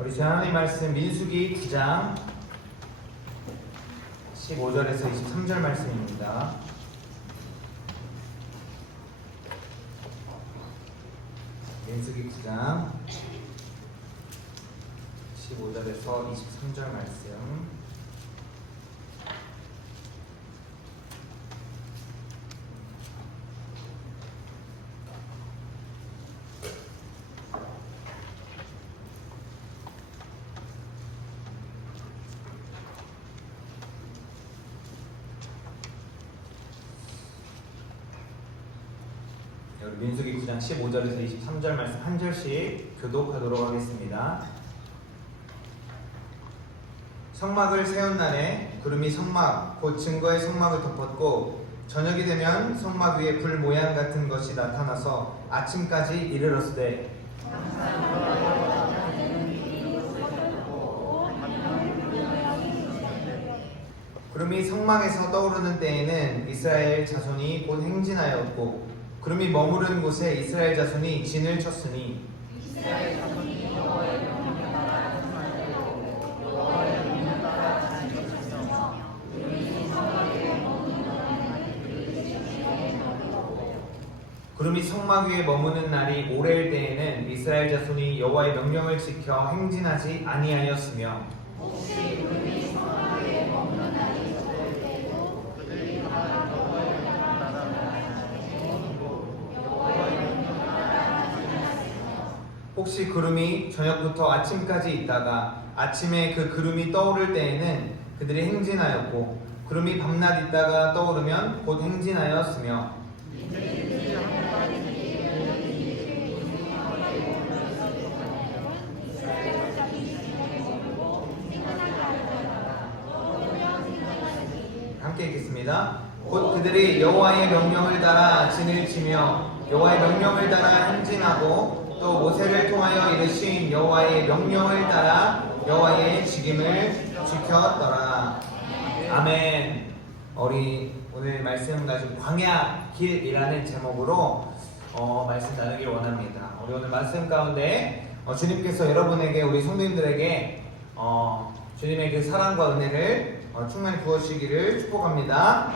우리 주 하나님 말씀 민수기 9장 15절에서 23절 말씀입니다. 민수기 9장 15절에서 23절 말씀. 민수기 9장 15절에서 23절 말씀 한 절씩 교독하도록 하겠습니다. 성막을 세운 날에 구름이 성막 곧 증거의 성막을 덮었고 저녁이 되면 성막 위에 불 모양 같은 것이 나타나서 아침까지 이르렀으되 구름이 성막에서 떠오르는 때에는 이스라엘 자손이 곧 행진하였고 구름이 머무른 곳에 이스라엘 자손이 진을 쳤으니 이스라엘 자손이 여호와의 명령을 따라 행하되고 여호와의 명령을 따라 진을 쳤으며 구름이 성막 위에 머무는 날에는 구름이 성막 위에 머무는 날이 오래일 때에는 이스라엘 자손이 여호와의 명령을 지켜 행진하지 아니하였으며 혹시 구름이 성막 위에 머무는 날이 있을 때에도 그들이 다 여호와의 혹시 구름이 저녁부터 아침까지 있다가 아침에 그 구름이 떠오를 때에는 그들이 행진하였고 구름이 밤낮 있다가 떠오르면 곧 행진하였으며 함께 읽겠습니다. 곧 그들이 여호와의 명령을 따라 진을 치며 여호와의 명령을 따라 행진하고 또 모세를 통하여 이르신 여호와의 명령을 따라 여호와의 직임을 지켰더라. 아멘. 우리 오늘 말씀 가지고 광야 길이라는 제목으로 말씀 나누길 원합니다. 우리 오늘 말씀 가운데 주님께서 여러분에게 우리 성도님들에게 주님의 그 사랑과 은혜를 충만히 부어주시기를 축복합니다.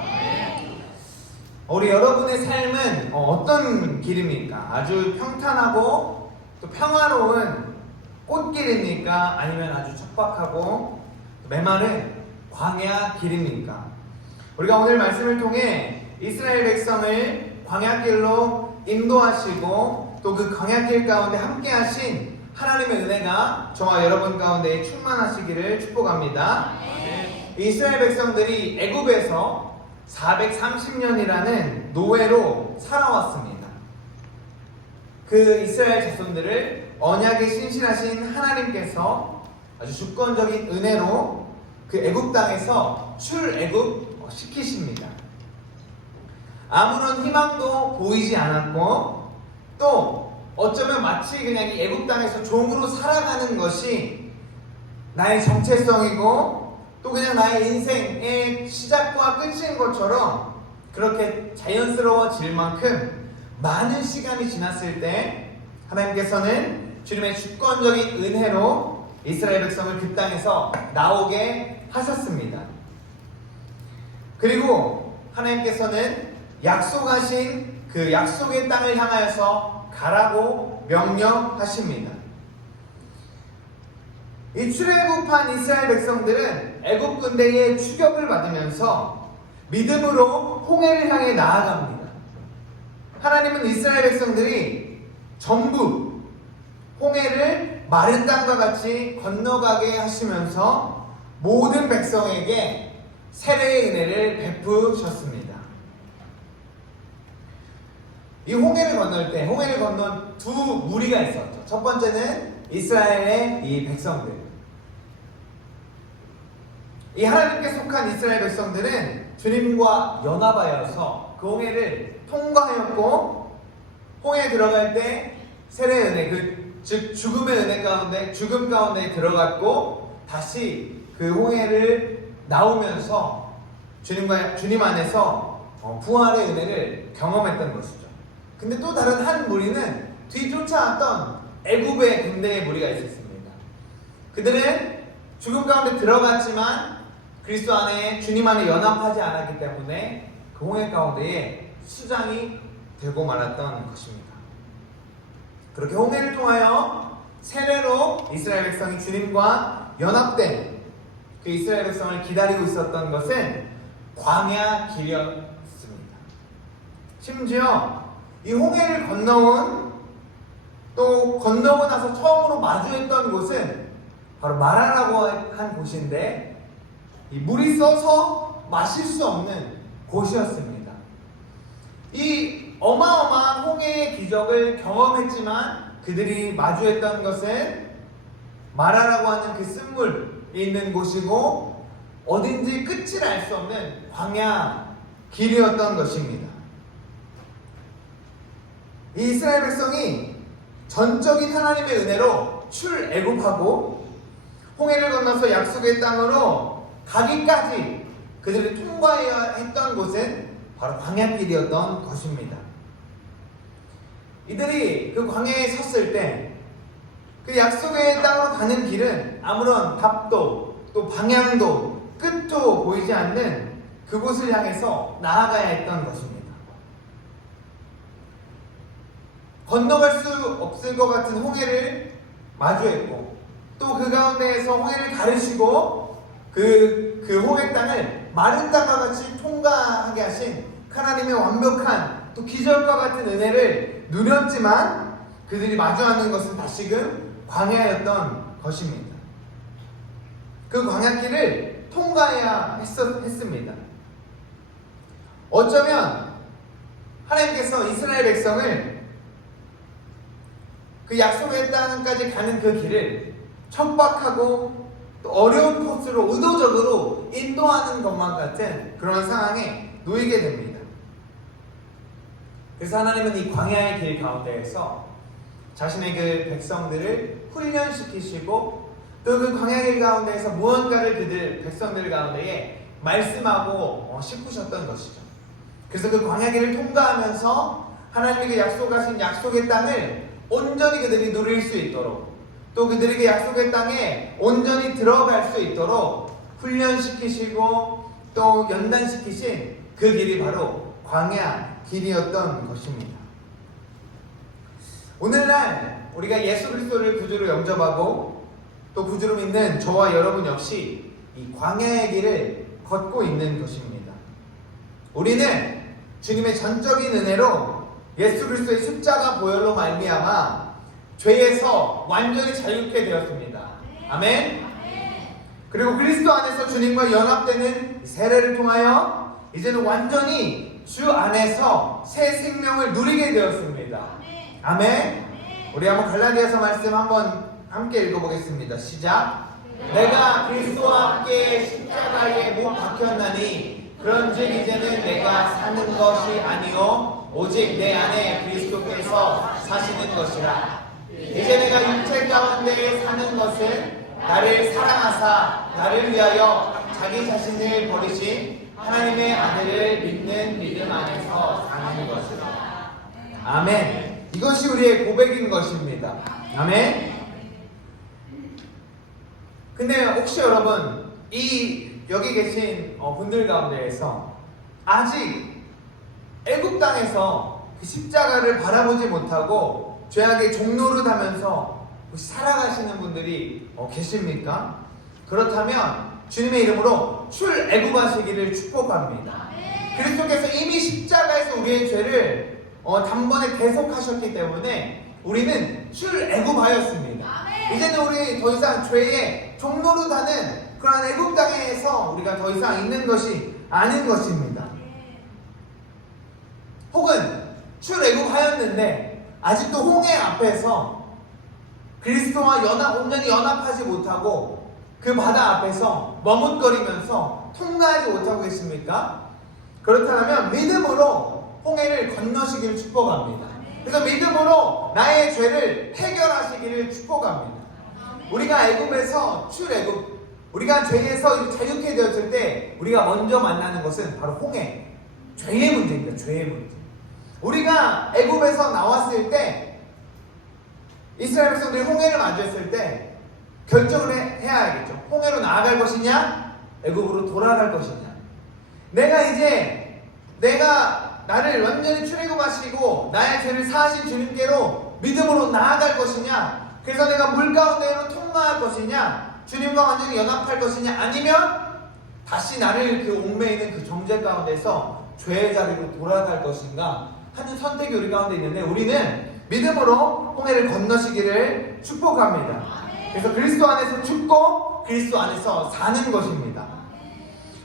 우리 여러분의 삶은 어떤 길입니까? 아주 평탄하고 또 평화로운 꽃길입니까? 아니면 아주 척박하고 메마른 광야 길입니까? 우리가 오늘 말씀을 통해 이스라엘 백성을 광야길로 인도하시고 또 그 광야길 가운데 함께 하신 하나님의 은혜가 저와 여러분 가운데 충만하시기를 축복합니다. 이스라엘 백성들이 애굽에서 430년이라는 노예로 살아왔습니다. 그 이스라엘 자손들을 언약에 신실하신 하나님께서 아주 주권적인 은혜로 그 애굽 땅에서 출애굽 시키십니다. 아무런 희망도 보이지 않았고 또 어쩌면 마치 그냥 이 애굽 땅에서 종으로 살아가는 것이 나의 정체성이고 또 그냥 나의 인생의 시작과 끝인 것처럼 그렇게 자연스러워질 만큼 많은 시간이 지났을 때 하나님께서는 주님의 주권적인 은혜로 이스라엘 백성을 그 땅에서 나오게 하셨습니다. 그리고 하나님께서는 약속하신 그 약속의 땅을 향하여서 가라고 명령하십니다. 이 출애굽한 이스라엘 백성들은 애굽 군대의 추격을 받으면서 믿음으로 홍해를 향해 나아갑니다. 하나님은 이스라엘 백성들이 전부 홍해를 마른 땅과 같이 건너가게 하시면서 모든 백성에게 세례의 은혜를 베푸셨습니다. 이 홍해를 건널 때 홍해를 건넌 두 무리가 있었죠. 첫 번째는 이스라엘의 이 백성들. 이 하나님께 속한 이스라엘 백성들은 주님과 연합하여서 그 홍해를 통과하였고 홍해에 들어갈 때 세례의 은혜, 즉 죽음의 은혜 가운데 죽음 가운데 들어갔고 다시 그 홍해를 나오면서 주님 안에서 부활의 은혜를 경험했던 것이죠. 근데 또 다른 한 무리는 뒤쫓아왔던 애굽의 군대의 무리가 있었습니다. 그들은 죽음 가운데 들어갔지만 그리스도 안에 주님 안에 연합하지 않았기 때문에 그 홍해 가운데에 수장이 되고 말았던 것입니다. 그렇게 홍해를 통하여 세례로 이스라엘 백성이 주님과 연합된 그 이스라엘 백성을 기다리고 있었던 것은 광야 길이었습니다. 심지어 이 홍해를 건너온 또 건너고 나서 처음으로 마주했던 곳은 바로 마라라고 한 곳인데 이 물이 써서 마실 수 없는 곳이었습니다. 이 어마어마한 홍해의 기적을 경험했지만 그들이 마주했던 것은 마라라고 하는 그 쓴물이 있는 곳이고 어딘지 끝을 알 수 없는 광야 길이었던 것입니다. 이 이스라엘 백성이 전적인 하나님의 은혜로 출애굽하고 홍해를 건너서 약속의 땅으로 가기까지 그들이 통과해야 했던 곳은 바로 광야길이었던 것입니다. 이들이 그 광야에 섰을 때 그 약속의 땅으로 가는 길은 아무런 답도 또 방향도 끝도 보이지 않는 그곳을 향해서 나아가야 했던 것입니다. 건너갈 수 없을 것 같은 홍해를 마주했고 또 그 가운데에서 홍해를 가르시고 그 홍해 땅을 마른 땅과 같이 통과하게 하신 하나님의 완벽한 또 기적과 같은 은혜를 누렸지만 그들이 마주하는 것은 다시금 광야였던 것입니다. 그 광야길을 통과해야 했습니다. 어쩌면 하나님께서 이스라엘 백성을 그 약속의 땅까지 가는 그 길을 척박하고 또 어려운 코스로 의도적으로 인도하는 것만 같은 그런 상황에 놓이게 됩니다. 그래서 하나님은 이 광야의 길 가운데에서 자신의 그 백성들을 훈련시키시고 또 그 광야길 가운데에서 무언가를 그들 백성들 가운데에 말씀하고 싣으셨던 것이죠. 그래서 그 광야길을 통과하면서 하나님에게 약속하신 약속의 땅을 온전히 그들이 누릴 수 있도록 또 그들에게 약속의 땅에 온전히 들어갈 수 있도록 훈련시키시고 또 연단시키신 그 길이 바로 광야 길이었던 것입니다. 오늘날 우리가 예수 그리스도를 구주로 영접하고 또 구주로 믿는 저와 여러분 역시 이 광야의 길을 걷고 있는 것입니다. 우리는 주님의 전적인 은혜로 예수 그리스도의 십자가 보혈로 말미암아 죄에서 완전히 자유케 되었습니다. 아멘. 그리고 그리스도 안에서 주님과 연합되는 세례를 통하여 이제는 완전히 주 안에서 새 생명을 누리게 되었습니다. 아멘. 우리 한번 갈라디아서 말씀 한번 함께 읽어보겠습니다. 시작. 내가 그리스도와 함께 십자가에 못 박혔나니 그런즉 이제는 내가 사는 것이 아니요 오직 내 안에 그리스도께서 사시는 것이라. 이제 내가 육체 가운데 사는 것은 나를 사랑하사 나를 위하여 자기 자신을 버리신 하나님의 아들을 믿는 믿음 안에서 사는 것이라. 아멘. 이것이 우리의 고백인 것입니다. 아멘. 근데 혹시 여러분 여기 계신 분들 가운데에서 아직 애굽 땅에서 그 십자가를 바라보지 못하고 죄악의 종노릇하면서 살아가시는 분들이 계십니까? 그렇다면 주님의 이름으로 출애굽하시기를 축복합니다. 그리스도께서 이미 십자가에서 우리의 죄를 단번에 대속하셨기 때문에 우리는 출애굽하였습니다. 이제는 우리 더 이상 죄의 종노릇하는 그러한 애굽 땅에서 우리가 더 이상 있는 것이 아닌 것입니다. 혹은 출애굽하였는데 아직도 홍해 앞에서 그리스도와 온전히 연합하지 못하고 그 바다 앞에서 머뭇거리면서 통과하지 못하고 계십니까? 그렇다면 믿음으로 홍해를 건너시기를 축복합니다. 그래서 믿음으로 나의 죄를 해결하시기를 축복합니다. 우리가 애굽에서 출애굽, 우리가 죄에서 자유케 되었을 때 우리가 먼저 만나는 것은 바로 홍해, 죄의 문제입니다. 죄의 문제. 우리가 애굽에서 나왔을 때 이스라엘 백성들이 홍해를 마주했을 때 결정을 해야겠죠. 홍해로 나아갈 것이냐, 애굽으로 돌아갈 것이냐. 내가 나를 완전히 출애굽하시고 나의 죄를 사하신 주님께로 믿음으로 나아갈 것이냐, 그래서 내가 물 가운데로 통과할 것이냐, 주님과 완전히 연합할 것이냐, 아니면 다시 나를 그 옥매이는 그 정죄 가운데서 죄의 자리로 돌아갈 것인가 하는 선택이 우리 가운데 있는데, 우리는 믿음으로 홍해를 건너시기를 축복합니다. 그래서 그리스도 안에서 죽고 그리스도 안에서 사는 것입니다.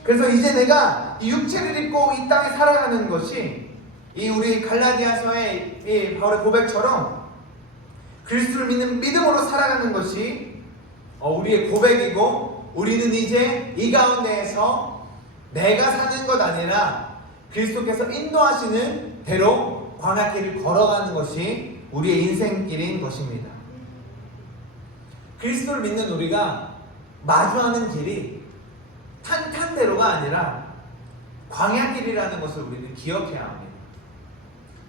그래서 이제 내가 이 육체를 입고 이 땅에 살아가는 것이 이 우리 갈라디아서의 이 바울의 고백처럼 그리스도를 믿는 믿음으로 살아가는 것이 우리의 고백이고, 우리는 이제 이 가운데에서 내가 사는 것 아니라 그리스도께서 인도하시는 대로 광야길을 걸어가는 것이 우리의 인생길인 것입니다. 그리스도를 믿는 우리가 마주하는 길이 탄탄대로가 아니라 광야길이라는 것을 우리는 기억해야 합니다.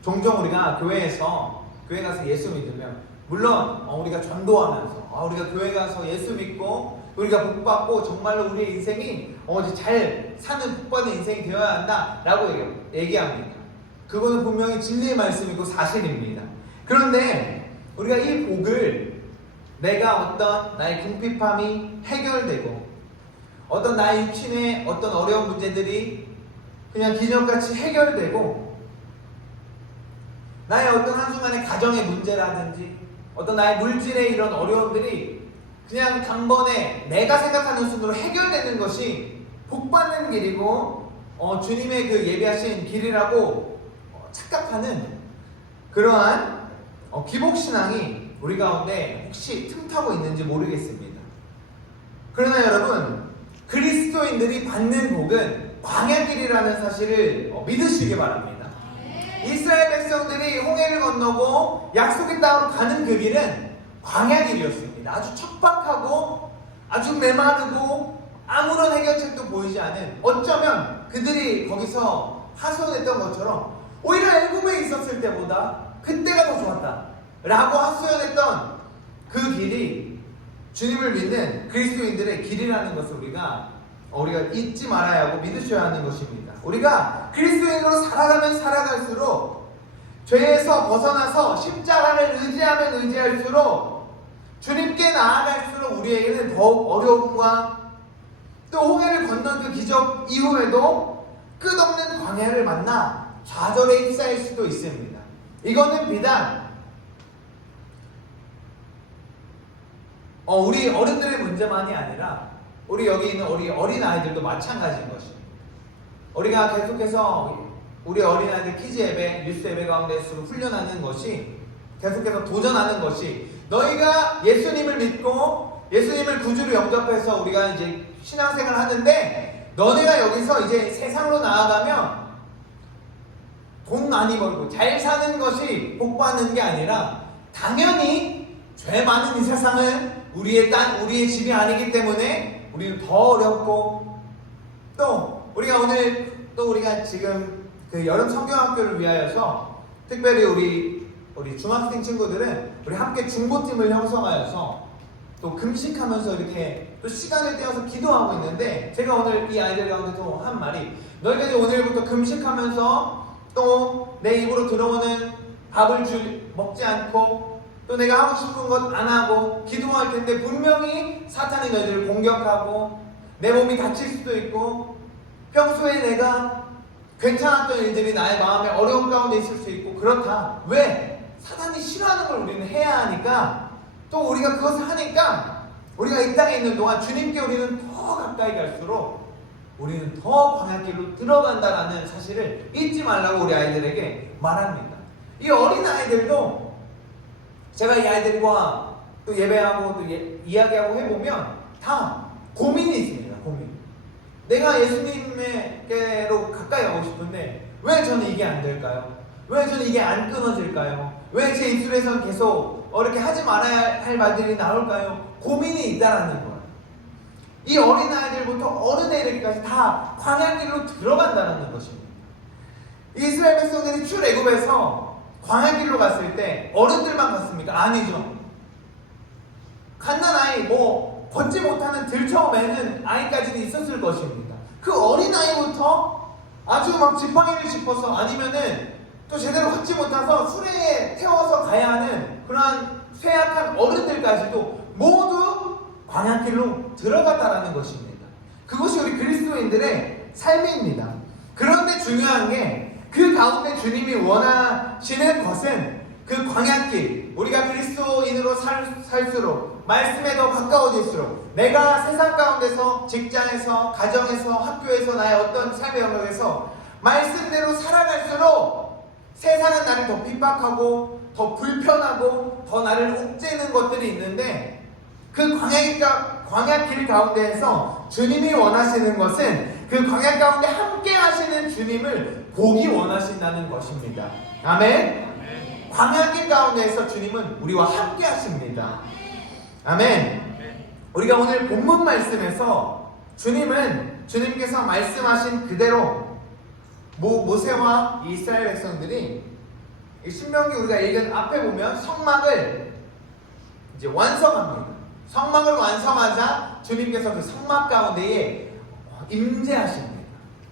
종종 우리가 교회 가서 예수 믿으면, 물론 우리가 전도하면서 우리가 교회 가서 예수 믿고 우리가 복받고 정말로 우리의 인생이 잘 사는 복받는 인생이 되어야 한다라고 얘기합니다. 그거는 분명히 진리의 말씀이고 사실입니다. 그런데 우리가 이 복을 내가 어떤 나의 궁핍함이 해결되고, 어떤 나의 육신의 어떤 어려운 문제들이 그냥 기적같이 해결되고, 나의 어떤 한순간의 가정의 문제라든지 어떤 나의 물질의 이런 어려움들이 그냥 단번에 내가 생각하는 순으로 해결되는 것이 복받는 길이고 주님의 그 예비하신 길이라고 착각하는 그러한 기복신앙이 우리 가운데 혹시 틈타고 있는지 모르겠습니다. 그러나 여러분, 그리스도인들이 받는 복은 광야길이라는 사실을 믿으시기 바랍니다. 이스라엘 백성들이 홍해를 건너고 약속의 땅으로 가는 그 길은 광야길이었습니다. 아주 척박하고 아주 메마르고 아무런 해결책도 보이지 않은, 어쩌면 그들이 거기서 하소연했던 것처럼 오히려 애굽에 있었을 때보다 그때가 더 좋았다 라고 하소연했던 그 길이 주님을 믿는 그리스도인들의 길이라는 것을 우리가 잊지 말아야 하고 믿으셔야 하는 것입니다. 우리가 그리스도인으로 살아가면 살아갈수록, 죄에서 벗어나서 십자가를 의지하면 의지할수록, 주님께 나아갈수록 우리에게는 더욱 어려움과 또 홍해를 건넌 그 기적 이후에도 끝없는 광야를 만나 좌절에 휩싸일 수도 있습니다. 이거는 비단 우리 어른들의 문제만이 아니라 우리 여기 있는 우리 어린아이들도 마찬가지인 것입니다. 우리가 계속해서 우리 어린아이들 키즈 예배, 뉴스 예배 가운데서 훈련하는 것이, 계속해서 도전하는 것이, 너희가 예수님을 믿고 예수님을 구주로 영접해서 우리가 이제 신앙생활을 하는데, 너네가 여기서 이제 세상으로 나아가면 돈 많이 벌고 잘 사는 것이 복받는 게 아니라, 당연히 죄 많은 이 세상은 우리의 땅, 우리의 집이 아니기 때문에 우리는 더 어렵고, 또 우리가 오늘 또 우리가 지금 그 여름 성경학교를 위하여서 특별히 우리 중학생 친구들은 우리 함께 중보팀을 형성하여서 또 금식하면서 이렇게 또 시간을 떼어서 기도하고 있는데, 제가 오늘 이 아이들 가운데 또 한 말이, 너희가 이제 오늘부터 금식하면서 또 내 입으로 들어오는 밥을 먹지 않고 또 내가 하고 싶은 것 안 하고 기도할 텐데, 분명히 사탄이 너희들을 공격하고 내 몸이 다칠 수도 있고, 평소에 내가 괜찮았던 일들이 나의 마음에 어려움 가운데 있을 수 있고 그렇다. 왜? 사탄이 싫어하는 걸 우리는 해야 하니까, 또 우리가 그것을 하니까 우리가 이 땅에 있는 동안 주님께 우리는 더 가까이 갈수록 우리는 더 광야길로 들어간다라는 사실을 잊지 말라고 우리 아이들에게 말합니다. 이 어린 아이들도 제가 이 아이들과 또 예배하고 또 이야기하고 해보면 다 고민이 있습니다. 고민. 내가 예수님께로 가까이 가고 싶은데 왜 저는 이게 안 될까요? 왜 저는 이게 안 끊어질까요? 왜 제 입술에선 계속 이렇게 하지 말아야 할 말들이 나올까요? 고민이 있다라는 거예요. 이 어린아이들부터 어른에 이르기까지 다 광야길로 들어간다는 것입니다. 이스라엘 백성들이 출애굽에서 광야길로 갔을 때 어른들만 갔습니까? 아니죠. 갓난아이 걷지 못하는 들쳐매는 아이까지는 있었을 것입니다. 그 어린아이부터 아주 막 지팡이를 짚어서 아니면은 또 제대로 걷지 못해서 수레에 태워서 가야 하는 그러한 쇠약한 어른들까지도 모두 광야길로 들어갔다라는 것입니다. 그것이 우리 그리스도인들의 삶입니다. 그런데 중요한 게 그 가운데 주님이 원하시는 것은 그 광야길, 우리가 그리스도인으로 살수록 말씀에 더 가까워질수록 내가 세상 가운데서 직장에서 가정에서 학교에서 나의 어떤 삶의 영역에서 말씀대로 살아갈수록 세상은 나를 더 핍박하고 더 불편하고 더 나를 옥죄는 것들이 있는데 그 광야길 가운데에서 주님이 원하시는 것은 그 광야 가운데 함께 하시는 주님을 보기 원하신다는 것입니다. 아멘. 광야길 가운데에서 주님은 우리와 함께 하십니다. 아멘. 우리가 오늘 본문 말씀에서 주님께서 말씀하신 그대로 모세와 이스라엘 백성들이 신명기 우리가 읽은 앞에 보면 성막을 이제 완성합니다. 성막을 완성하자 주님께서 그 성막 가운데에 임재하십니다.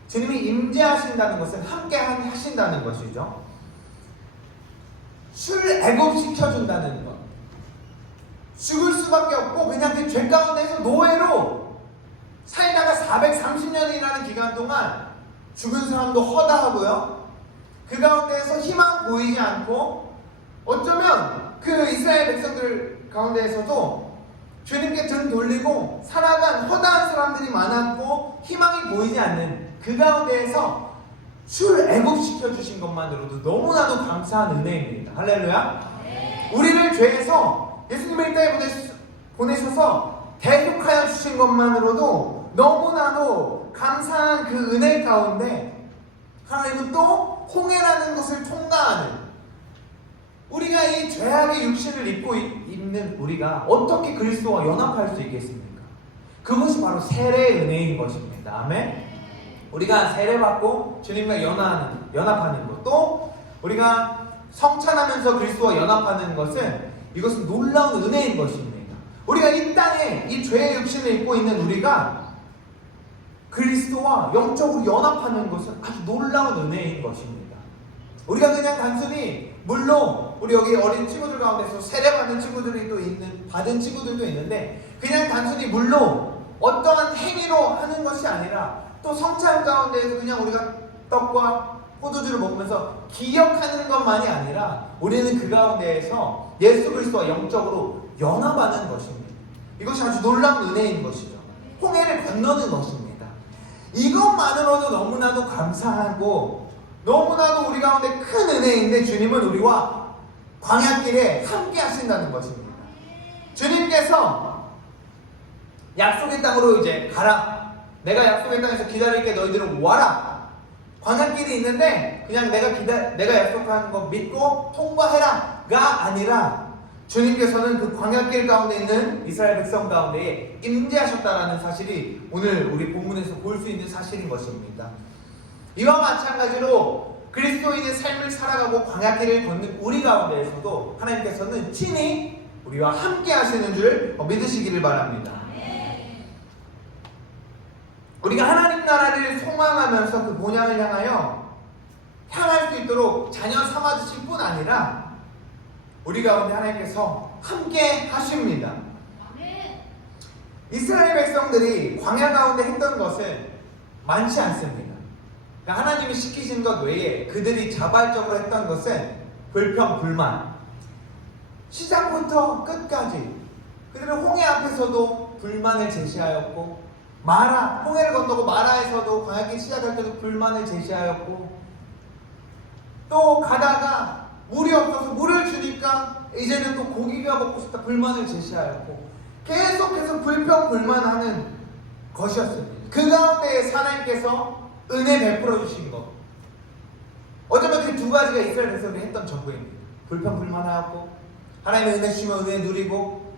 주님이 임재하신다는 것은 함께 하신다는 것이죠. 출애굽시켜준다는 것. 죽을 수밖에 없고 그냥 그 죄 가운데서 노예로 살다가 430년이라는 기간 동안 죽은 사람도 허다하고요. 그 가운데에서 희망 보이지 않고 어쩌면 그 이스라엘 백성들 가운데에서도 주님께 등 돌리고 살아간 허다한 사람들이 많았고 희망이 보이지 않는 그 가운데에서 출애굽시켜 주신 것만으로도 너무나도 감사한 은혜입니다. 할렐루야. 우리를 죄에서 예수님을 이 땅에 보내셔서 대속하여 주신 것만으로도 너무나도 감사한 그 은혜 가운데 하나님은 또 홍해라는 것을 통과하는 우리가 이 죄악의 육신을 입고 있는 우리가 어떻게 그리스도와 연합할 수 있겠습니까? 그것이 바로 세례의 은혜인 것입니다. 아멘. 우리가 세례받고 주님과 연합하는 것, 또 우리가 성찬하면서 그리스도와 연합하는 것은 이것은 놀라운 은혜인 것입니다. 우리가 이 땅에 이 죄의 육신을 입고 있는 우리가 그리스도와 영적으로 연합하는 것은 아주 놀라운 은혜인 것입니다. 우리가 그냥 단순히 물론 우리 여기 어린 친구들 가운데서 세례받은 친구들이 또 받은 친구들도 있는데 그냥 단순히 물론 어떠한 행위로 하는 것이 아니라 또 성찬 가운데에서 그냥 우리가 떡과 포도주를 먹으면서 기억하는 것만이 아니라 우리는 그 가운데에서 예수 그리스도와 영적으로 연합하는 것입니다. 이것이 아주 놀라운 은혜인 것이죠. 홍해를 건너는 것입니다. 이것만으로도 너무나도 감사하고 너무나도 우리 가운데 큰 은혜인데 주님은 우리와 광야길에 함께 하신다는 것입니다. 주님께서 약속의 땅으로 이제 가라. 내가 약속의 땅에서 기다릴게 너희들은 와라. 광야길이 있는데 그냥 내가 약속한 거 믿고 통과해라가 아니라 주님께서는 그 광야길 가운데 있는 이스라엘 백성 가운데에 임재하셨다라는 사실이 오늘 우리 본문에서 볼 수 있는 사실인 것입니다. 이와 마찬가지로 그리스도인의 삶을 살아가고 광야길을 걷는 우리 가운데에서도 하나님께서는 친히 우리와 함께 하시는 줄 믿으시기를 바랍니다. 우리가 하나님 나라를 소망하면서 그 본향을 향할 수 있도록 자녀 삼아주실 뿐 아니라 우리 가운데 하나님께서 함께 하십니다. 이스라엘 백성들이 광야 가운데 했던 것은 많지 않습니다. 그러니까 하나님이 시키신 것 외에 그들이 자발적으로 했던 것은 불평, 불만. 시작부터 끝까지 그들은 홍해 앞에서도 불만을 제시하였고 홍해를 건너고 마라에서도 광야길 시작할 때도 불만을 제시하였고 또 가다가 물이 없어서 물을 주니까 이제는 또 고기가 먹고 싶다 불만을 제시하였고 계속해서 불평불만하는 것이었습니다. 그 가운데 하나님께서 은혜 베풀어 주신 것, 어쩌면 그 두 가지가 이스라엘 백성들이 했던 전부입니다. 불평불만하였고 하나님의 은혜 주시면 은혜 누리고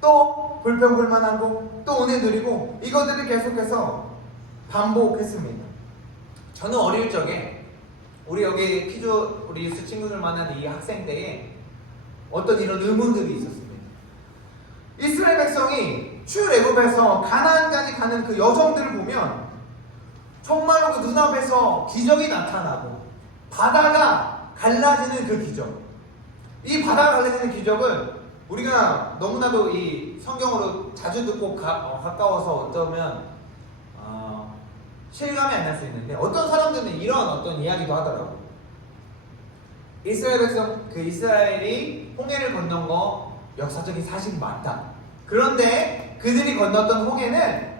또 불평불만하고 또 은혜 누리고 이것들을 계속해서 반복했습니다. 저는 어릴 적에 우리 여기 우리 유스 친구들 만난 이 학생 때에 어떤 이런 의문들이 있었습니다. 이스라엘 백성이 출애굽에서 가나안까지 가는 그 여정들을 보면 정말로 그 눈앞에서 기적이 나타나고 바다가 갈라지는 그 기적, 이 바다가 갈라지는 기적은 우리가 너무나도 이 성경으로 자주 듣고 가까워서 어쩌면 실감이 안 날 수 있는데, 어떤 사람들은 이런 어떤 이야기도 하더라고. 이스라엘 백성, 그 이스라엘이 홍해를 건넌 거 역사적인 사실이 맞다. 그런데 그들이 건넜던 홍해는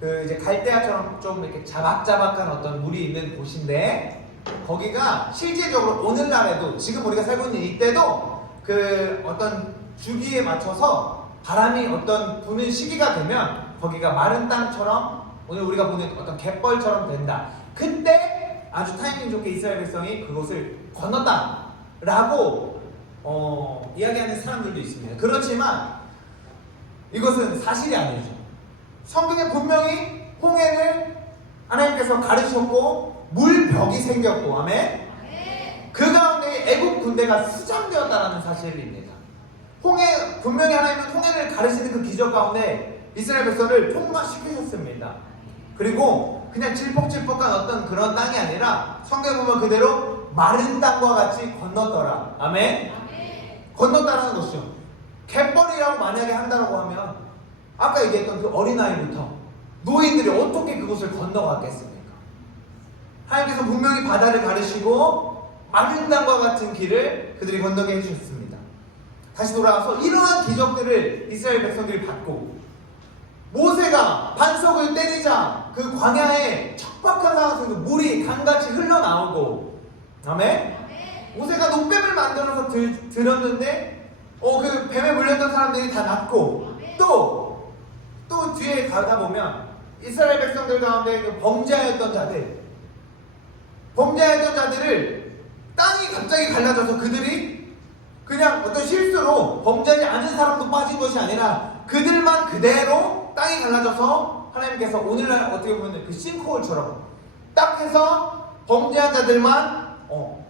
그 이제 갈대아처럼 좀 이렇게 자박자박한 어떤 물이 있는 곳인데, 거기가 실제적으로 오늘날에도 지금 우리가 살고 있는 이때도 그 어떤 주기에 맞춰서 바람이 어떤 부는 시기가 되면 거기가 마른 땅처럼 오늘 우리가 보는 어떤 갯벌처럼 된다. 그때 아주 타이밍 좋게 이스라엘 백성이 그곳을 건넜다라고 이야기하는 사람들도 있습니다. 그렇지만 이것은 사실이 아니죠. 성경에 분명히 홍해를 하나님께서 가르쳤고 물벽이 생겼고, 아멘. 그 가운데 애국 군대가 수장되었다라는 사실입니다. 홍해, 분명히 하나님은 홍해를 가르치는 그 기적 가운데 이스라엘 백성을 통과시키셨습니다. 그리고 그냥 질퍽질퍽한 어떤 그런 땅이 아니라 성경에 보면 그대로 마른 땅과 같이 건넜더라. 아멘. 건넜다라는 것이죠. 갯벌이라고 만약에 한다고 하면 아까 얘기했던 그 어린아이부터 노인들이 어떻게 그곳을 건너갔겠습니까? 하나님께서 분명히 바다를 가르시고 마른 땅과 같은 길을 그들이 건너게 해주셨습니다. 다시 돌아와서 이러한 기적들을 이스라엘 백성들이 받고, 모세가 반석을 때리자 그 광야에 척박한 상황에서 물이 강같이 흘러나오고, 아멘? 모세가 녹뱀을 만들어서 들었는데 그 뱀에 물렸던 사람들이 다 낫고, 또 뒤에 가다 보면 이스라엘 백성들 가운데 그 범죄하였던 자들을 땅이 갑자기 갈라져서 그들이 그냥 어떤 실수로 범죄하지 않은 사람도 빠진 것이 아니라 그들만 그대로 땅이 갈라져서 하나님께서 오늘날 어떻게 보면 그 싱크홀처럼 딱 해서 범죄한 자들만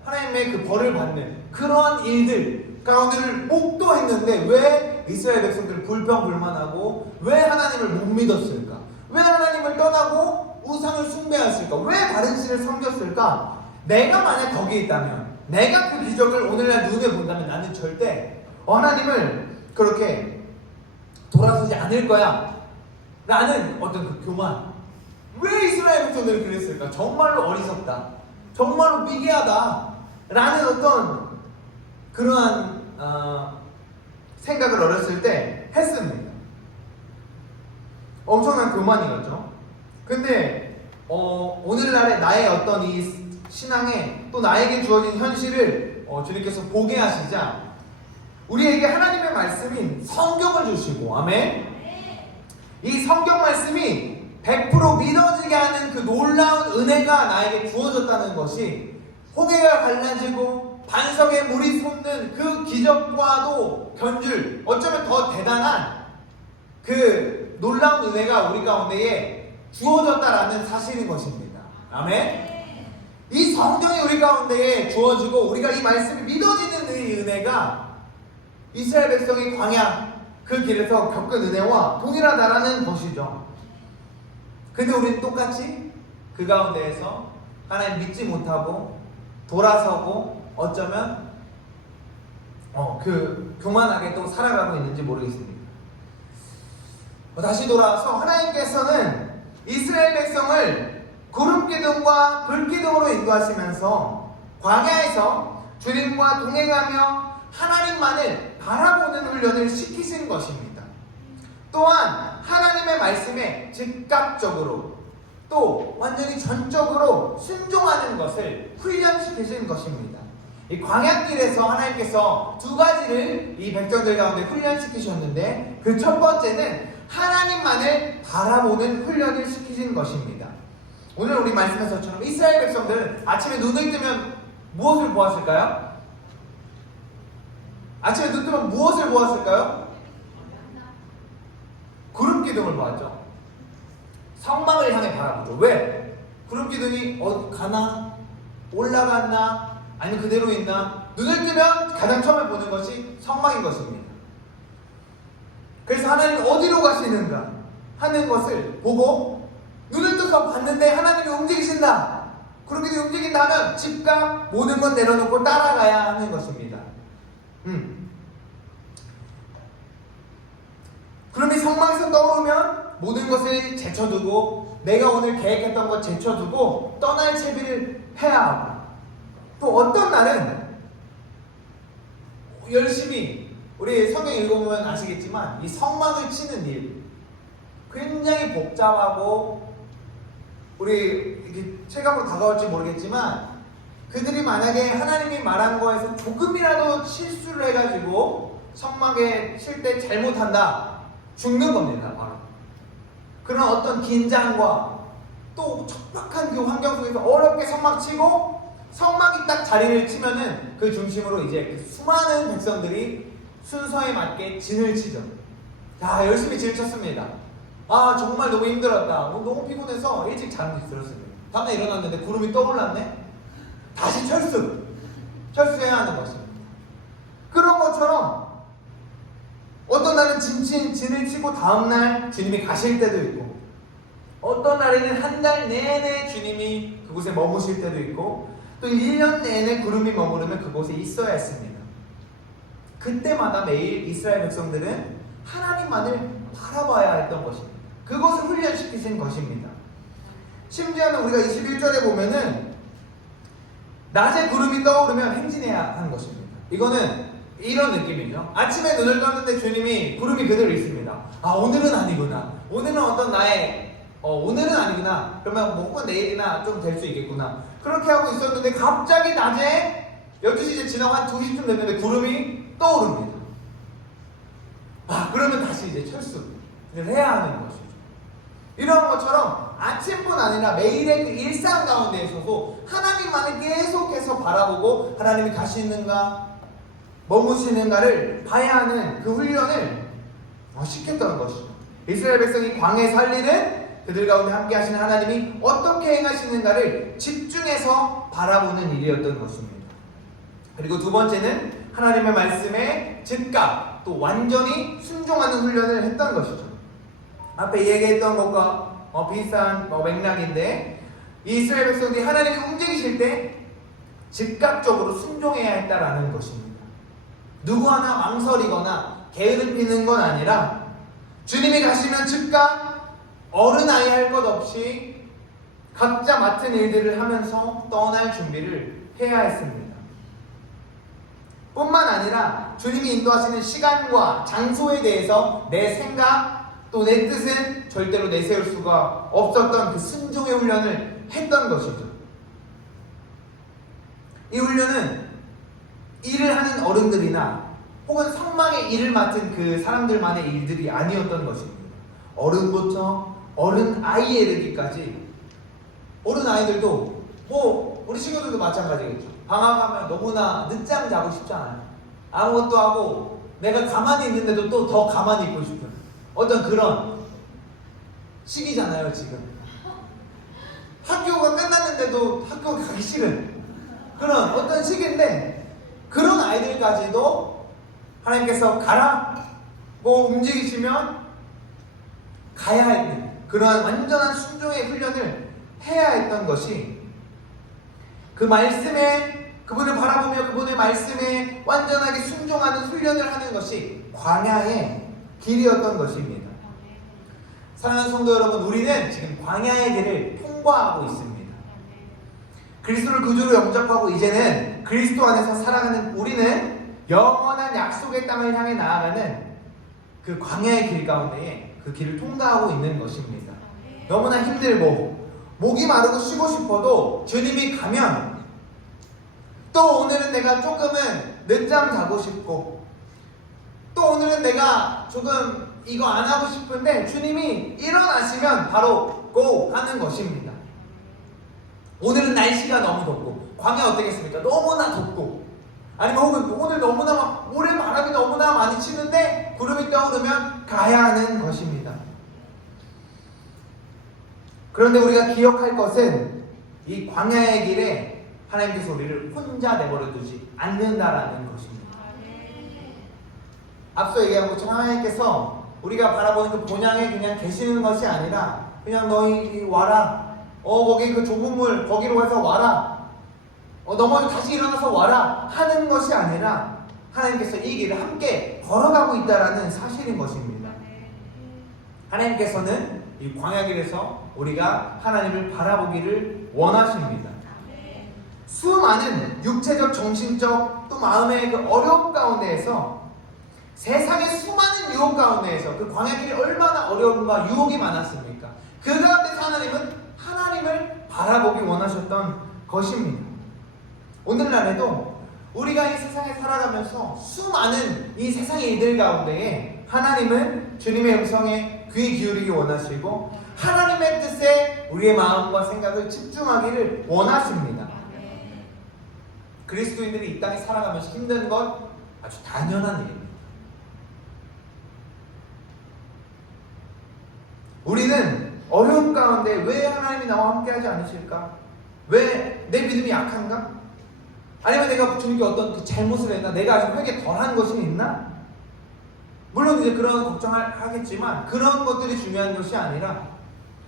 하나님의 그 벌을 받는 그러한 일들 가운데를 목도했는데, 왜 이스라엘 백성들을 불평불만하고 왜 하나님을 못 믿었을까? 왜 하나님을 떠나고 우상을 숭배했을까? 왜 다른 신을 섬겼을까? 내가 만약 거기에 있다면, 내가 그 기적을 오늘날 눈에 본다면 나는 절대 하나님을 그렇게 돌아서지 않을 거야 라는 어떤 그 교만. 왜 이스라엘 백성들이 그랬을까? 정말로 어리석다, 정말로 미개하다 라는 어떤 그러한 생각을 어렸을 때 했습니다. 엄청난 교만이었죠. 근데 오늘날의 나의 어떤 이 신앙에 또 나에게 주어진 현실을 주님께서 보게 하시자 우리에게 하나님의 말씀인 성경을 주시고, 아멘. 이 성경 말씀이 100% 믿어지게 하는 그 놀라운 은혜가 나에게 주어졌다는 것이, 홍해가 갈라지고 반석에 물이 솟는 그 기적과도 견줄 어쩌면 더 대단한 그 놀라운 은혜가 우리 가운데에 주어졌다라는 사실인 것입니다. 아멘. 이 성경이 우리 가운데에 주어지고 우리가 이 말씀이 믿어지는 이 은혜가 이스라엘 백성이 광야 그 길에서 겪은 은혜와 동일하다라는 것이죠. 근데 우리는 똑같이 그 가운데에서 하나님 믿지 못하고 돌아서고 어쩌면 그 교만하게 또 살아가고 있는지 모르겠습니다. 다시 돌아와서 하나님께서는 이스라엘 백성을 구름기둥과 불기둥으로 인도하시면서 광야에서 주님과 동행하며 하나님만을 바라보는 훈련을 시키신 것입니다. 또한 하나님의 말씀에 즉각적으로 또 완전히 전적으로 순종하는 것을 훈련시키신 것입니다. 이 광야길에서 하나님께서 두 가지를 이 백성들 가운데 훈련시키셨는데, 그 첫 번째는 하나님만을 바라보는 훈련을 시키신 것입니다. 오늘 우리 말씀에서처럼 이스라엘 백성들은 아침에 눈을 뜨면 무엇을 보았을까요? 아침에 눈 뜨면 무엇을 보았을까요? 구름기둥을 보았죠. 성막을 향해 바라보죠. 왜? 구름기둥이 가나? 올라갔나? 아니면 그대로 있나? 눈을 뜨면 가장 처음에 보는 것이 성막인 것입니다. 그래서 하나님이 어디로 가시는가 하는 것을 보고 눈을 떠서 봤는데 하나님이 움직이신다. 구름이 움직인다면 즉각 모든 건 내려놓고 따라가야 하는 것입니다. 구름이 성막에서 떠오르면 모든 것을 제쳐두고 내가 오늘 계획했던 것 제쳐두고 떠날 채비를 해야 하고, 또 어떤 날은 열심히, 우리 성경 읽어보면 아시겠지만 이 성막을 치는 일 굉장히 복잡하고 우리 이렇게 체감으로 다가올지 모르겠지만, 그들이 만약에 하나님이 말한 거에서 조금이라도 실수를 해가지고 성막에 칠 때 잘못한다, 죽는 겁니다. 바로 그런 어떤 긴장과 또 척박한 그 환경 속에서 어렵게 성막 치고, 성막이 딱 자리를 치면은 그 중심으로 이제 그 수많은 백성들이 순서에 맞게 진을 치죠. 자, 열심히 진을 쳤습니다. 아, 정말 너무 힘들었다. 너무 피곤해서 일찍 잠이 들었습니다. 다음날 일어났는데 구름이 떠올랐네. 다시 철수해야 하는 것입니다. 그런 것처럼 어떤 날은 진을 치고 다음날 주님이 가실 때도 있고, 어떤 날에는 한 달 내내 주님이 그곳에 머무실 때도 있고, 또 1년 내내 구름이 머무르면 그곳에 있어야 했습니다. 그때마다 매일 이스라엘 백성들은 하나님만을 바라봐야 했던 것입니다. 그것을 훈련시키신 것입니다. 심지어는 우리가 21절에 보면은 낮에 구름이 떠오르면 행진해야 하는 것입니다. 이거는 이런 느낌이죠. 아침에 눈을 떴는데 주님이 구름이 그대로 있습니다. 아, 오늘은 아니구나. 오늘은 어떤 나의 오늘은 아니구나. 그러면 뭐 혹은 내일이나 좀 될 수 있겠구나. 그렇게 하고 있었는데 갑자기 낮에 12시 이제 지나고 한 2시쯤 됐는데 구름이 떠오릅니다. 아, 그러면 다시 이제 철수를 해야 하는 것이죠. 이런 것처럼 아침뿐 아니라 매일의 그 일상 가운데 있어서 하나님만을 계속해서 바라보고 하나님이 가시는가 머무시는가를 봐야 하는 그 훈련을 시켰던 것이죠. 이스라엘 백성이 광야에 살 일은 그들 가운데 함께 하시는 하나님이 어떻게 행하시는가를 집중해서 바라보는 일이었던 것입니다. 그리고 두 번째는 하나님의 말씀에 즉각 또 완전히 순종하는 훈련을 했던 것이죠. 앞에 얘기했던 것과 비슷한 맥락인데, 이스라엘 백성들이 하나님이 움직이실 때 즉각적으로 순종해야 했다라는 것입니다. 누구 하나 망설이거나 게으름 피는 건 아니라 주님이 가시면 즉각 어른아이 할 것 없이 각자 맡은 일들을 하면서 떠날 준비를 해야 했습니다. 뿐만 아니라 주님이 인도하시는 시간과 장소에 대해서 내 생각 또 내 뜻은 절대로 내세울 수가 없었던 그 순종의 훈련을 했던 것이죠. 이 훈련은 일을 하는 어른들이나 혹은 성막의 일을 맡은 그 사람들만의 일들이 아니었던 것입니다. 어른부터 어른 아이에 이르기까지, 어른 아이들도 뭐 우리 친구들도 마찬가지겠죠. 방학하면 너무나 늦잠 자고 싶잖아요. 아무것도 하고 내가 가만히 있는데도 또 더 가만히 있고 싶은 어떤 그런 시기잖아요. 지금 학교가 끝났는데도 학교 가기 싫은 그런 어떤 시기인데, 그런 아이들까지도 하나님께서 가라고 움직이시면 가야 했는 그러한 완전한 순종의 훈련을 해야 했던 것이, 그 말씀에 그분을 바라보며 그분의 말씀에 완전하게 순종하는 훈련을 하는 것이 광야의 길이었던 것입니다. 사랑하는 성도 여러분, 우리는 지금 광야의 길을 통과하고 있습니다. 그리스도를 구주로 영접하고 이제는 그리스도 안에서 살아가는 우리는 영원한 약속의 땅을 향해 나아가는 그 광야의 길 가운데에 그 길을 통과하고 있는 것입니다. 너무나 힘들고 목이 마르고 쉬고 싶어도 주님이 가면, 또 오늘은 내가 조금은 늦잠 자고 싶고, 또 오늘은 내가 조금 이거 안 하고 싶은데 주님이 일어나시면 바로 고 하는 것입니다. 오늘은 날씨가 너무 덥고, 광야 어떻겠습니까? 너무나 덥고, 아니면 혹은 오늘 너무나 모래 바람이 너무나 많이 치는데 구름이 떠오르면 가야 하는 것입니다. 그런데 우리가 기억할 것은 이 광야의 길에 하나님께서 우리를 혼자 내버려 두지 않는다라는 것입니다. 앞서 얘기한 것처럼 하나님께서 우리가 바라보는 그 본향에 그냥 계시는 것이 아니라 그냥 너희 와라. 거기 그 좁은 물 거기로 가서 와라. 넘어져 다시 일어나서 와라 하는 것이 아니라 하나님께서 이 길을 함께 걸어가고 있다라는 사실인 것입니다. 하나님께서는 이 광야길에서 우리가 하나님을 바라보기를 원하십니다. 수많은 육체적, 정신적, 또 마음의 그 어려움 가운데에서, 세상의 수많은 유혹 가운데에서 그 광야길이 얼마나 어려움과 유혹이 많았습니까? 그 가운데서 하나님은 하나님을 바라보기 원하셨던 것입니다. 오늘날에도 우리가 이 세상에 살아가면서 수많은 이 세상의 일들 가운데에 하나님은 주님의 음성에 귀 기울이기 원하시고 하나님의 뜻에 우리의 마음과 생각을 집중하기를 원하십니다. 그리스도인들이 이 땅에 살아가면서 힘든 건 아주 당연한 일입니다. 우리는 어려움 가운데 왜 하나님이 나와 함께 하지 않으실까? 왜 내 믿음이 약한가? 아니면 내가 주님께 어떤 그 잘못을 했나? 내가 아직 회개 덜한 것이 있나? 물론 이제 그런 걱정을 하겠지만 그런 것들이 중요한 것이 아니라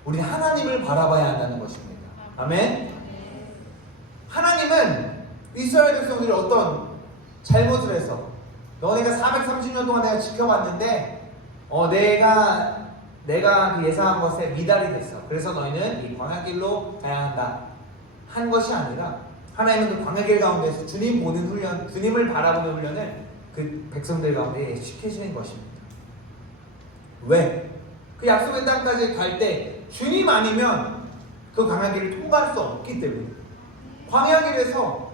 우리 하나님을 바라봐야 한다는 것입니다. 아멘? 하나님은 이스라엘 백성들이 어떤 잘못을 해서 너네가 430년 동안 내가 지켜봤는데 내가 그 예상한 것에 미달이 됐어. 그래서 너희는 이 광야길로 가야 한다 한 것이 아니라 하나님은 그 광야길 가운데서 주님 보는 훈련, 주님을 바라보는 훈련을 그 백성들 가운데 시키시는 것입니다. 왜? 그 약속의 땅까지 갈 때 주님 아니면 그 광야길을 통과할 수 없기 때문에 광야길에서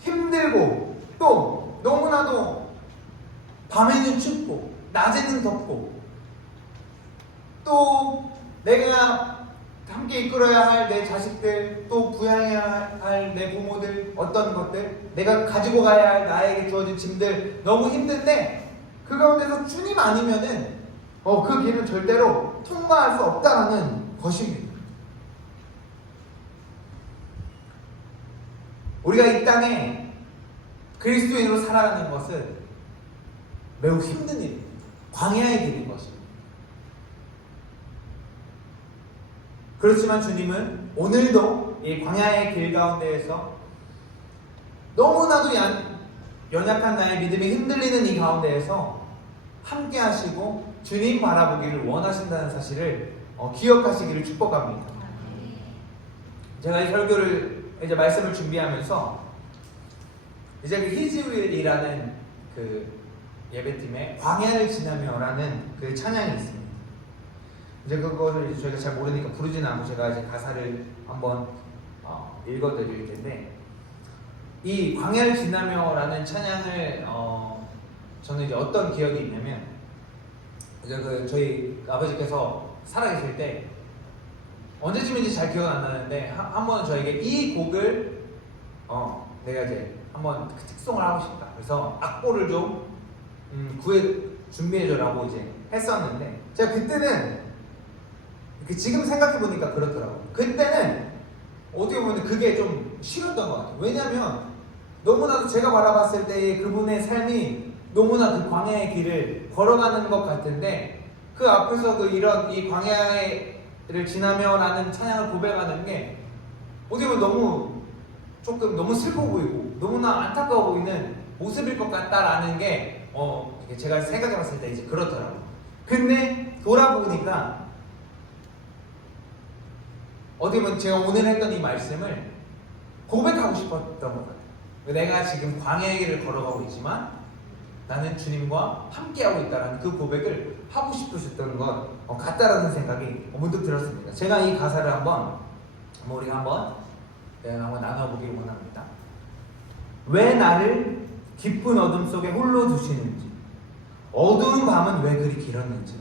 힘들고 또 너무나도 밤에는 춥고 낮에는 덥고 또 내가 함께 이끌어야 할 내 자식들 또 부양해야 할 내 부모들 어떤 것들 내가 가지고 가야 할 나에게 주어진 짐들 너무 힘든데 그 가운데서 주님 아니면은 그 길은 절대로 통과할 수 없다는 것입니다. 우리가 이 땅에 그리스도인으로 살아가는 것은 매우 힘든 일입니다. 광야의 길인 것입니다. 그렇지만 주님은 오늘도 이 광야의 길 가운데에서 너무나도 연약한 나의 믿음이 흔들리는 이 가운데에서 함께 하시고 주님 바라보기를 원하신다는 사실을 기억하시기를 축복합니다. 제가 이 설교를 이제 말씀을 준비하면서 이제 그 히즈윌이라는 그 예배팀의 광야를 지나며라는 그 찬양이 있습니다. 이제 그거를 이제 저희가 잘 모르니까 부르지는 않고 제가 이제 가사를 한번 읽어드릴 텐데, 이 광야를 지나며라는 찬양을 저는 이제 어떤 기억이 있냐면 이제 그 저희 아버지께서 살아계실 때 언제쯤인지 잘 기억은 안 나는데 한 번은 저에게 이 곡을 내가 이제 한번 그 특송을 하고 싶다. 그래서 악보를 좀 준비해줘라고 이제 했었는데 제가 그때는 지금 생각해보니까 그렇더라고요. 그때는 어떻게 보면 그게 좀 싫었던 것 같아요. 왜냐면 너무나도 제가 바라봤을 때 그분의 삶이 너무나 그 광야의 길을 걸어가는 것 같은데 그 앞에서 이런 이 광야를 지나며라는 찬양을 고백하는 게 어떻게 보면 너무 슬퍼 보이고 너무나 안타까워 보이는 모습일 것 같다라는 게 제가 생각해봤을 때 이제 그렇더라고요. 근데 돌아보니까 어떻게 보면 제가 오늘 했던 이 말씀을 고백하고 싶었던 것 같아요. 내가 지금 광야의 길을 걸어가고 있지만 나는 주님과 함께하고 있다는 그 고백을 하고 싶으셨던 것 같다라는 생각이 문득 들었습니다. 제가 이 가사를 우리가 한번 나눠보기를 원합니다. 왜 나를 깊은 어둠 속에 홀로 두시는지, 어두운 밤은 왜 그리 길었는지,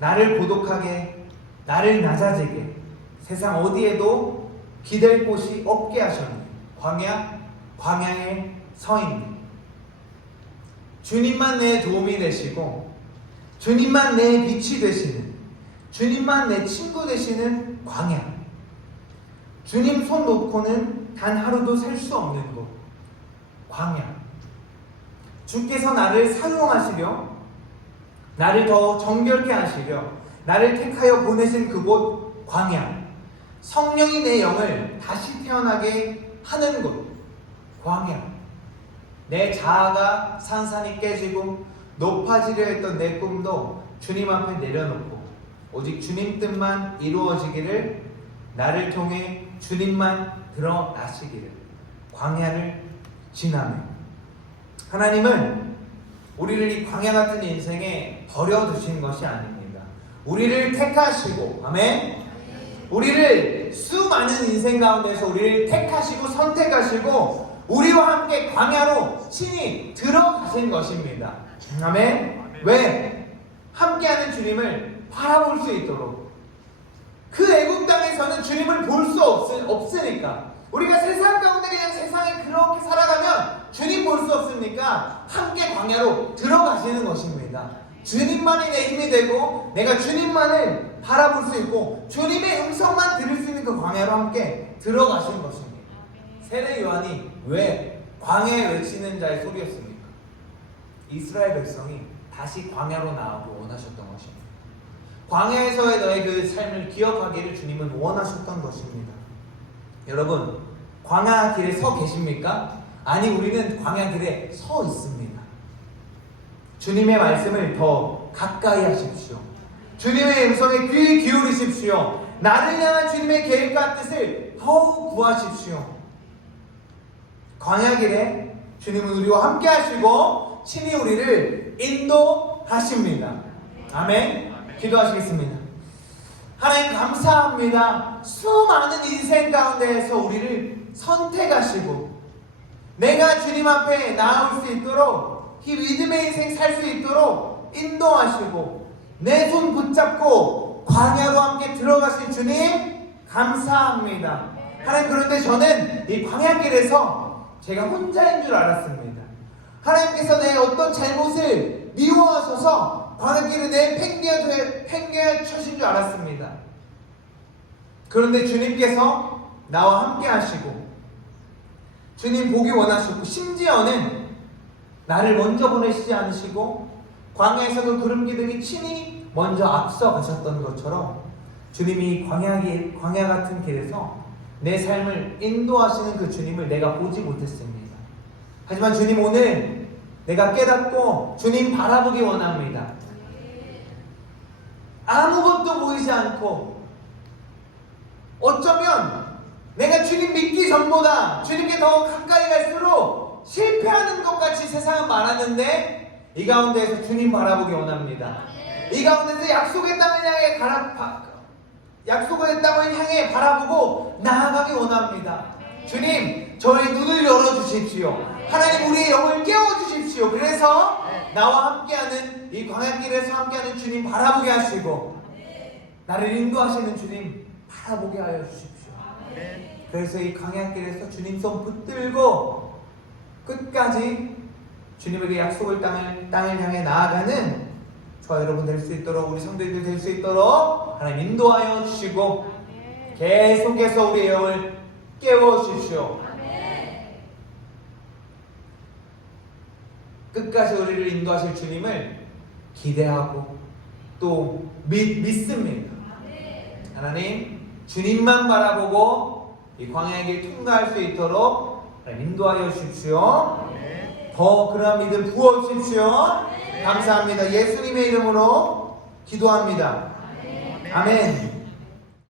나를 고독하게, 나를 낮아지게, 세상 어디에도 기댈 곳이 없게 하셨네. 광야에 서 있네. 주님만 내 도움이 되시고 주님만 내 빛이 되시는, 주님만 내 친구 되시는 광야. 주님 손 놓고는 단 하루도 살 수 없는 곳, 광야. 주께서 나를 사용하시려 나를 더 정결케 하시려 나를 택하여 보내신 그곳 광야, 성령이 내 영을 다시 태어나게 하는 곳 광야, 내 자아가 산산이 깨지고 높아지려 했던 내 꿈도 주님 앞에 내려놓고 오직 주님 뜻만 이루어지기를, 나를 통해 주님만 드러나시기를, 광야를 지나며. 하나님은 우리를 이 광야 같은 인생에 버려두신 것이 아닙니다. 우리를 택하시고, 아멘? 우리를 수많은 인생 가운데서 우리를 택하시고 선택하시고 우리와 함께 광야로 친히 들어가신 것입니다. 아멘? 왜? 함께하는 주님을 바라볼 수 있도록. 그 애국 땅에서는 주님을 볼 수 없으니까, 우리가 세상 가운데 그냥 세상에 그렇게 살아가면 주님 볼 수 없으니까 함께 광야로 들어가시는 것입니다. 주님만이 내 힘이 되고 내가 주님만을 바라볼 수 있고 주님의 음성만 들을 수 있는 그 광야로 함께 들어가시는 것입니다. 세례 요한이 왜 광야에 외치는 자의 소리였습니까? 이스라엘 백성이 다시 광야로 나오길 원하셨던 것입니다. 광야에서의 너의 그 삶을 기억하기를 주님은 원하셨던 것입니다. 여러분, 광야 길에 서 계십니까? 아니, 우리는 광야 길에 서 있습니다. 주님의 말씀을 더 가까이 하십시오. 주님의 음성에 귀 기울이십시오. 나를 향한 주님의 계획과 뜻을 더욱 구하십시오. 광야 길에 주님은 우리와 함께 하시고 친히 우리를 인도하십니다. 아멘. 기도하시겠습니다. 하나님 감사합니다. 수많은 인생 가운데에서 우리를 선택하시고 내가 주님 앞에 나올 수 있도록, 이 믿음의 인생 살 수 있도록 인도하시고 내 손 붙잡고 광야로 함께 들어가신 주님 감사합니다. 하나님, 그런데 저는 이 광야길에서 제가 혼자인 줄 알았습니다. 하나님께서 내 어떤 잘못을 미워하셔서 광야길에 내 팽개쳐신 줄 알았습니다. 그런데 주님께서 나와 함께 하시고 주님 보기 원하시고, 심지어는 나를 먼저 보내시지 않으시고 광야에서 그 구름기둥이 친히 먼저 앞서 가셨던 것처럼 주님이 광야 같은 길에서 내 삶을 인도하시는 그 주님을 내가 보지 못했습니다. 하지만 주님, 오늘 내가 깨닫고 주님 바라보기 원합니다. 아무것도 보이지 않고 어쩌면 내가 주님 믿기 전보다 주님께 더 가까이 갈수록 실패하는 것 같이 세상은 말하는데, 이 가운데에서 주님 바라보기 원합니다. 이 가운데서 약속의 땅을 향해 바라보고 나아가기 원합니다. 주님, 저의 눈을 열어주십시오. 하나님, 우리의 영을 깨워주십시오. 그래서 나와 함께하는 이 광야길에서 함께하는 주님 바라보게 하시고 나를 인도하시는 주님 바라보게 하여 주십시오. 그래서 이 광야길에서 주님 손 붙들고 끝까지 주님에게 약속의 땅을 향해 나아가는 저와 여러분 될 수 있도록, 우리 성도들 될 수 있도록 하나님 인도하여 주시고 계속해서 우리의 영을 깨워주십시오. 끝까지 우리를 인도하실 주님을 기대하고 또 믿습니다. 하나님, 주님만 바라보고 이 광야의 길 통과할 수 있도록 인도하여 주십시오. 더 그러한 믿음 부어주십시오. 감사합니다. 예수님의 이름으로 기도합니다. 아멘.